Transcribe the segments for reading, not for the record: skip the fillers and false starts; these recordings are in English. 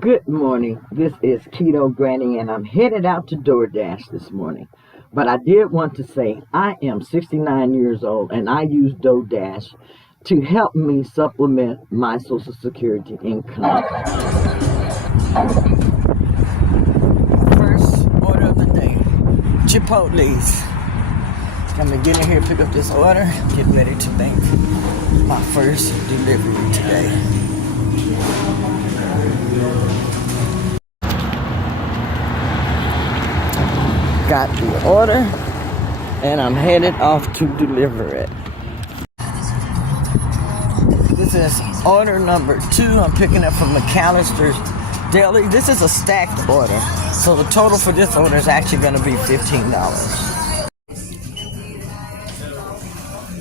Good morning. This is Keto Granny, and I'm headed out to DoorDash this morning. But I did want to say I am 69 years old, and I use DoorDash to help me supplement my Social Security income. First order of the day, Chipotle's. I'm gonna get in here, pick up this order, get ready to make my first delivery today. Got the order, and I'm headed off to deliver it. This is order number 2. I'm picking up from McAllister's Deli. This is a stacked order, so the total for this order is actually going to be $15.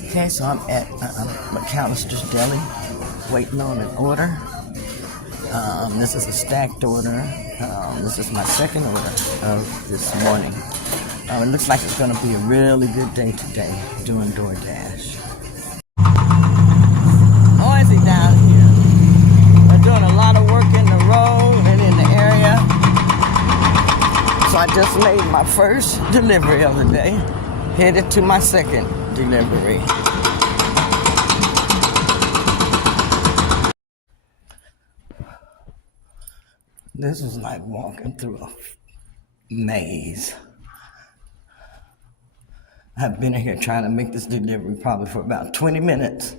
Okay, so I'm at McAllister's Deli, waiting on an order. This is a stacked order. This is my second order of this morning. It looks like it's going to be a really good day today doing DoorDash. Noisy down here. They're doing a lot of work in the road and in the area. So I just made my first delivery of the day, headed to my second delivery. This is like walking through a maze. I've been in here trying to make this delivery probably for about 20 minutes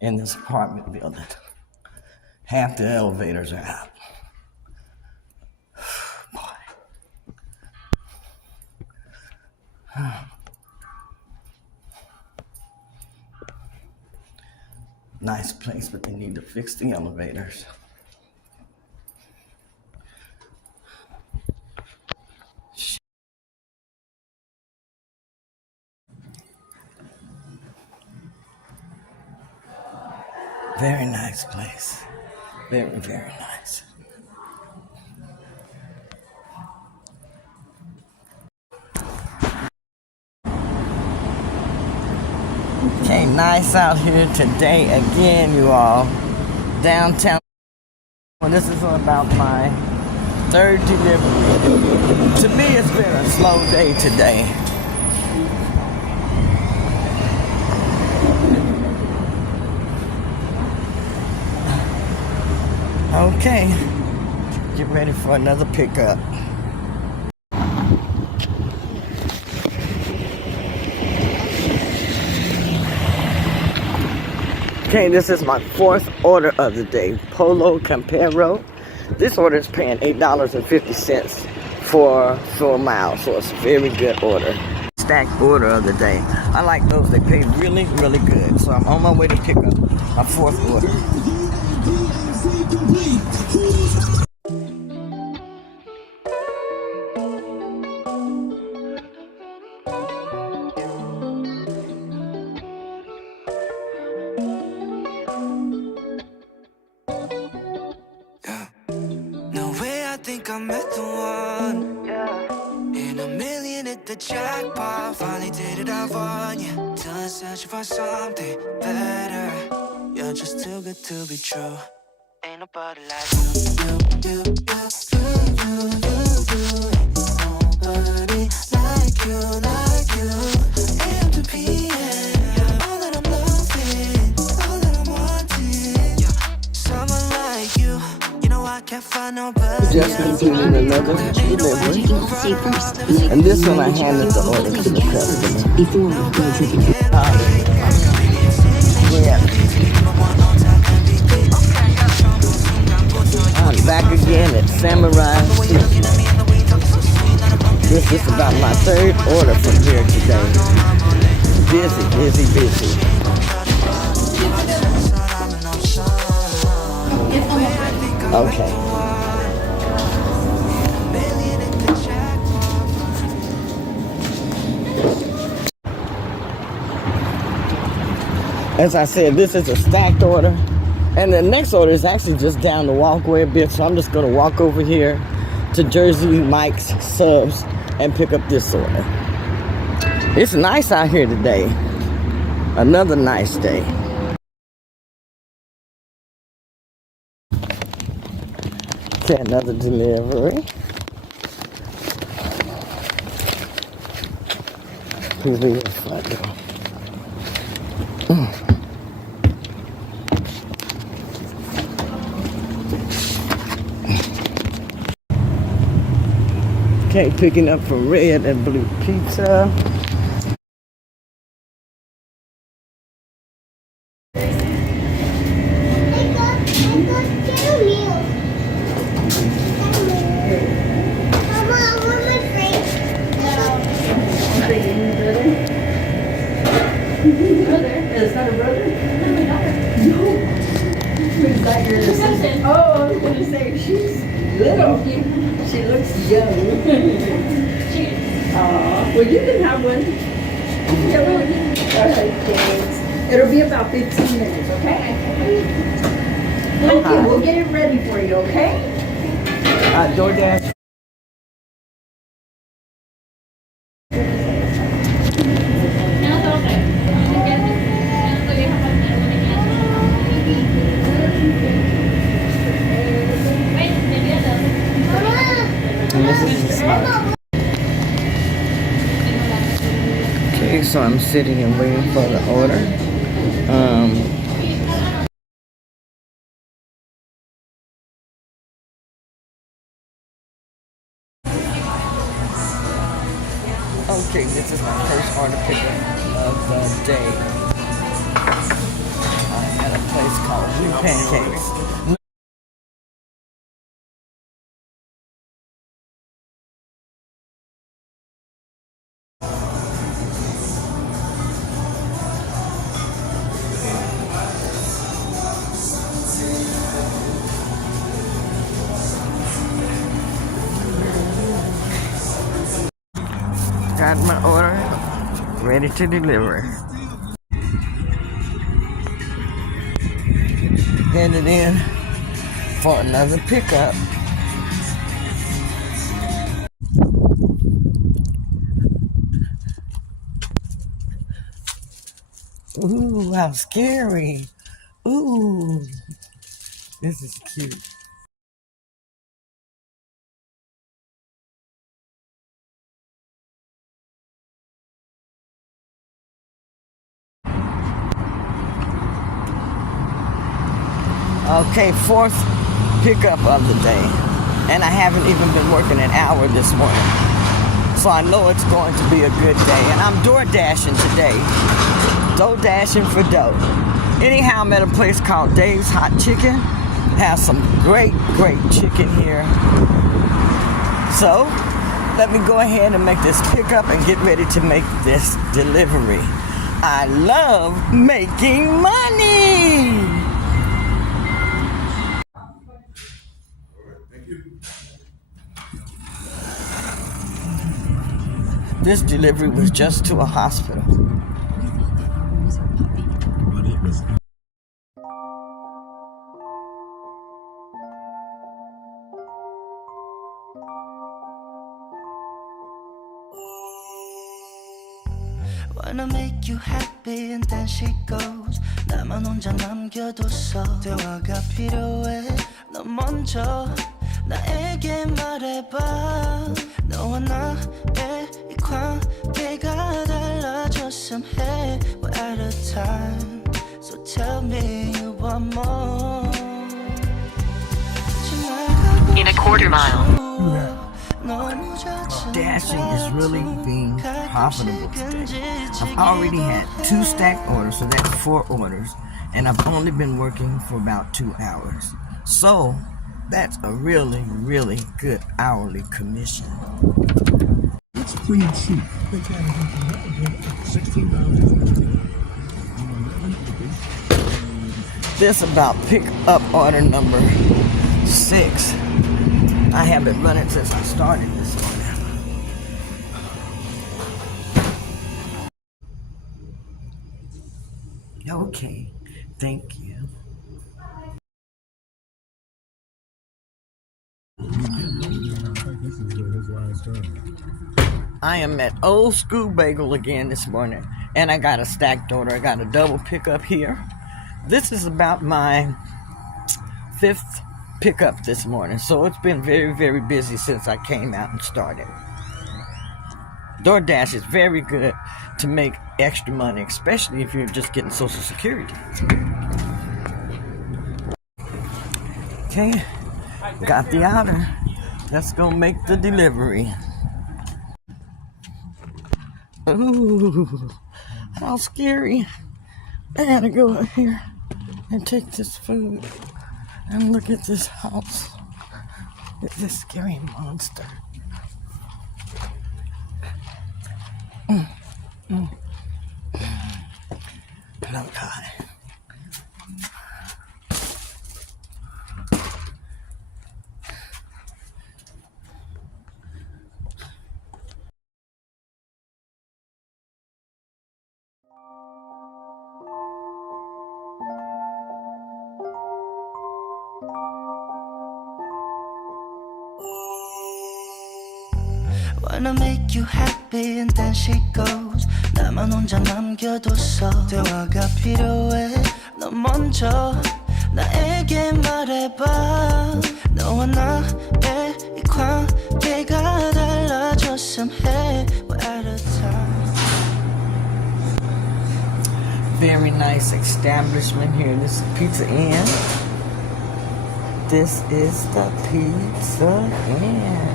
in this apartment building. Half the elevators are out. Boy. Nice place, but they need to fix the elevators. Very nice place. Very, very nice. Okay, nice out here today again, you all. Downtown. Well, this is about my third delivery. To me, it's been a slow day today. Okay, get ready for another pickup. Okay, this is my fourth order of the day, Polo Campero. This order is paying $8.50 for 4 miles, so it's a very good order. Stacked order of the day. I like those, they pay really, really good. So I'm on my way to pick up my fourth order. I think I met the one. In a million at the jackpot. Finally did it, I've won, yeah. Done searching for something better. You're just too good to be true. Ain't nobody like you. Nobody like you. AM to PM. All that I'm loving, all that I'm wanting. Yeah. Someone like you. You know I can't find nobody. Just completed another delivery, and this one I handed the order to the customer. Yeah. I'm back again at Samurai. This is about my third order from here today. Busy. Okay. As I said, this is a stacked order, and the next order is actually just down the walkway a bit, so I'm just going to walk over here to Jersey Mike's Subs and pick up this order. It's nice out here today. Another nice day. Okay, another delivery. Please leave the front door. Okay, picking up for red and blue pizza. Is that a brother? No, my daughter. No. Who's that your sister? Oh, I was going to say, she's little. She looks young. Well, you can have one. Yeah, well, all right, thanks. It'll be about 15 minutes, okay? Okay, we'll get it ready for you, okay? DoorDash. Okay, so I'm sitting and waiting for the order. Okay, this is my first order pickup of the day. I'm at a place called Blue Pancakes. Got my order, ready to deliver. Headed in for another pickup. Ooh, how scary. Ooh, this is cute. Okay, fourth pickup of the day. And I haven't even been working an hour this morning. So I know it's going to be a good day. And I'm door dashing today. Dough dashing for dough. Anyhow, I'm at a place called Dave's Hot Chicken. Has some great chicken here. So, let me go ahead and make this pickup and get ready to make this delivery. I love making money! This delivery was just to a hospital. Wanna make you happy and then she goes 나만 혼자 남겨뒀어 대화가 필요해 너 먼저 나에게 말해봐 너와 나의 이 관계가 달라졌음 해 We're out of time So tell me you want more In a quarter mile. Dashing is really being profitable today. I've already had 2 stacked orders, so that's 4 orders, and I've only been working for about 2 hours. So that's a really good hourly commission. It's free and cheap. $16. This about pick up order number 6. I have been running since I started this morning. Okay, thank you. I am at Old School Bagel again this morning, and I got a stacked order. I got a double pickup here. This is about my 5th pickup this morning. So it's been very, very busy since I came out and started. DoorDash is very good to make extra money, especially if you're just getting Social Security. Okay, got the order. Let's go make the delivery. Ooh, how scary. I gotta go up here and take this food and look at this house. It's this scary monster. Oh God. Wanna make you happy and then she goes 나만 혼자 남겨뒀어 대화가 필요해 너 먼저 나에게 말해봐 너와 나의 이 관계가 달라졌음 해 We're out of time Very nice establishment here. This is Pizza Inn. This is the Pizza Inn.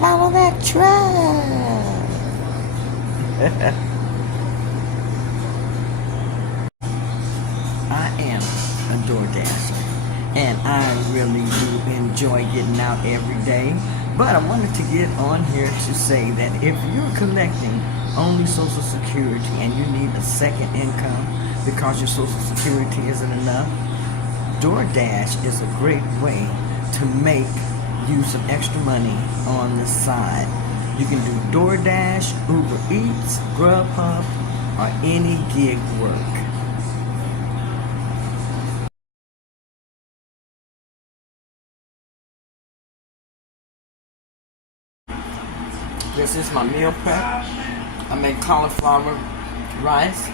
Follow that truck. I am a DoorDasher, and I really do enjoy getting out every day. But I wanted to get on here to say that if you're collecting only Social Security and you need a second income because your Social Security isn't enough, DoorDash is a great way to make you some extra money on the side. You can do DoorDash, Uber Eats, Grubhub, or any gig work. This is my meal prep. I make cauliflower rice.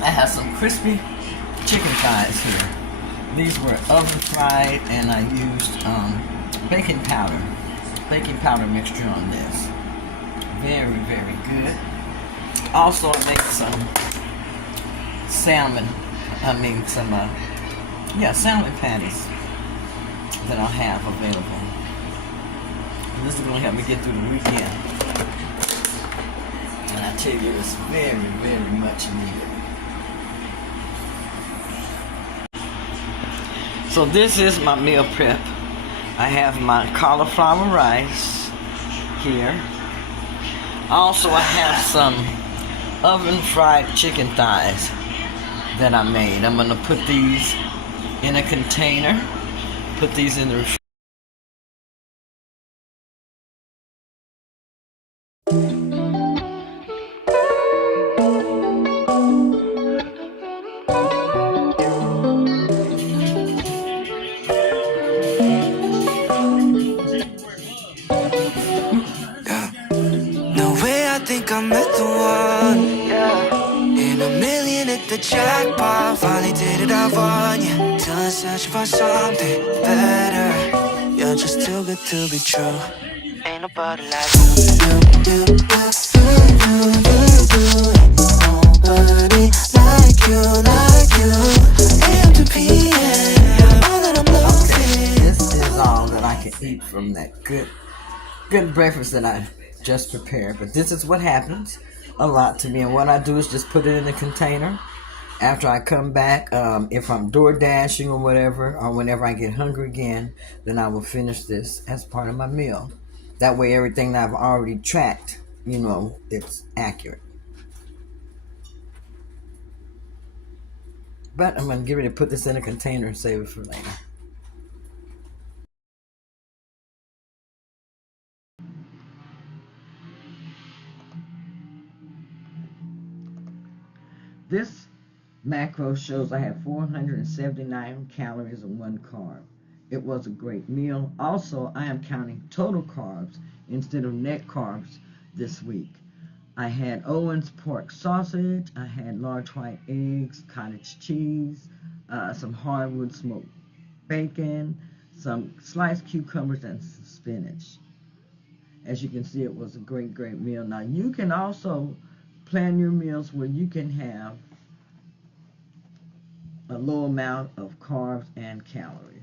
I have some crispy chicken thighs here. These were oven fried, and I used baking powder mixture on this. Very, very good. Also, I make some salmon patties that I'll have available. And this is going to help me get through the weekend. And I tell you, it's very, very much needed. So this is my meal prep. I have my cauliflower rice here. Also, I have some oven fried chicken thighs that I made. I'm gonna put these in a container, put these in the refrigerator. I met the one in a million at the jackpot. Finally did it, I've won. Yeah, done searching for something better. You're just too good to be true. Ain't nobody like you. Nobody like you. AM to PM. All that I'm losing. This is all that I can eat from that good breakfast that I just prepared. But this is what happens a lot to me, and what I do is just put it in a container. After I come back, if I'm door dashing or whatever, or whenever I get hungry again, then I will finish this as part of my meal. That way everything that I've already tracked, it's accurate. But I'm going to get ready to put this in a container and save it for later. This macro shows I have 479 calories and 1 carb. It was a great meal. Also, I am counting total carbs instead of net carbs this week. I had Owen's pork sausage. I had large white eggs, cottage cheese, some hardwood smoked bacon, some sliced cucumbers, and some spinach. As you can see, it was a great, great meal. Now, you can also plan your meals where you can have a low amount of carbs and calories.